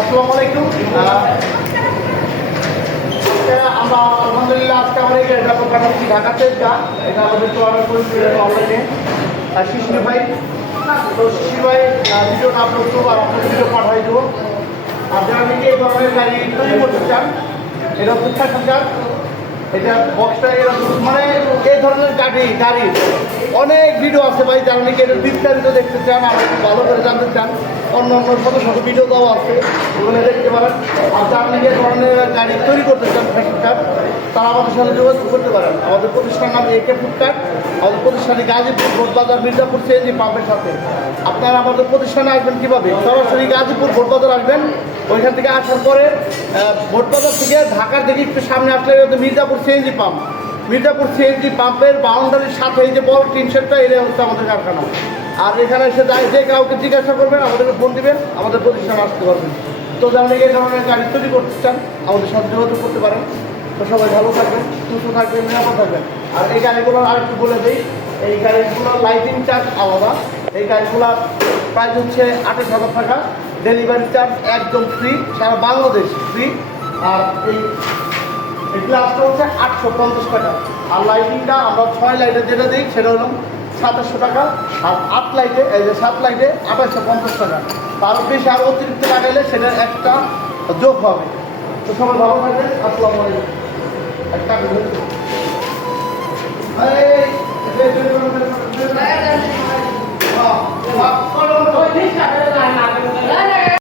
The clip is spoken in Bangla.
আসসালামু আলাইকুম। আমরা আলহামদুলিল্লাহ আজকে আমরা এই গাড়িটা পাঠাচ্ছি ঢাকাতে এটা আমাদের তো অর্ডার করেছিল অনলাইনে শিশির ভাই। তো শিশির ভাই ভিডিওটা আপলোড করবো আর আপনার ভিডিও পাঠাই দেবো। আর যারা নাকি এই ধরনের গাড়ি তৈরি করতে চান, এটা ফুটপাথ সরকার, এটা বক্সটা এরকম মানে এই ধরনের গাড়ির অনেক ভিডিও আছে ভাই। যারা নাকি এটা বিস্তারিত দেখতে চান আর একটু ভালো করে জানতে চান, অন্য শত শত ভিডিও দেওয়া আছে, ওগুলো দেখতে পারেন। আর যারা নাকি এই ধরনের গাড়ি তৈরি করতে চান ফুটপাথ, তারা আমাদের সাথে যোগাযোগ করতে পারেন। আমাদের প্রতিষ্ঠান নাম একে ফুটপাথ। আমাদের প্রতিষ্ঠানে গাজীপুর ভোটবাজার মির্জাপুর সিএনজি পাম্পের সাথে। আপনারা আমাদের প্রতিষ্ঠানে আসবেন কীভাবে? সরাসরি গাজীপুর ভোটবাজার আসবেন। ওইখান থেকে আসার পরে ভোটবাজার থেকে ঢাকার দিকে একটু সামনে আসলে Mirzapur CNG pump. Mirzapur CNG পাম্পের বাউন্ডারির সাথে এই যে বড় টিন শেডটা, এটা হচ্ছে আমাদের কারখানা। আর এখানে এসে যে কাউকে জিজ্ঞাসা করবেন, আমাদেরকে ফোন দিবেন, আমাদের প্রতিষ্ঠানে আসতে পারবেন। তো যারা এই ধরনের গাড়ি তৈরি করতে চান, আমাদের সাথে যোগাযোগ করতে পারেন। তো সবাই ভালো থাকবেন, সুস্থ থাকবেন, নিরাপদ থাকবেন। আর এই গাড়িগুলোর আরেকটু বলে দিই, এই গাড়িগুলোর লাইটিং চার্জ আলাদা। এই গাড়িগুলোর প্রাইস হচ্ছে 28,000 টাকা। ডেলিভারি চার্জ একদম ফ্রি, সারা বাংলাদেশ ফ্রি। আর এই গ্লাসটা হচ্ছে 850 টাকা। আর লাইটিংটা আমরা 6 লাইটে যেটা দিই সেটা হলো 2700 টাকা। আর 8 লাইটে, এই যে 7 লাইটে 2850 টাকা। তার বেশি আর অতিরিক্ত লাগাইলে সেটা একটা যোগ হবে। তো সবাই ভালো থাকবেন। আসসালামু আলাইকুম। একটা এই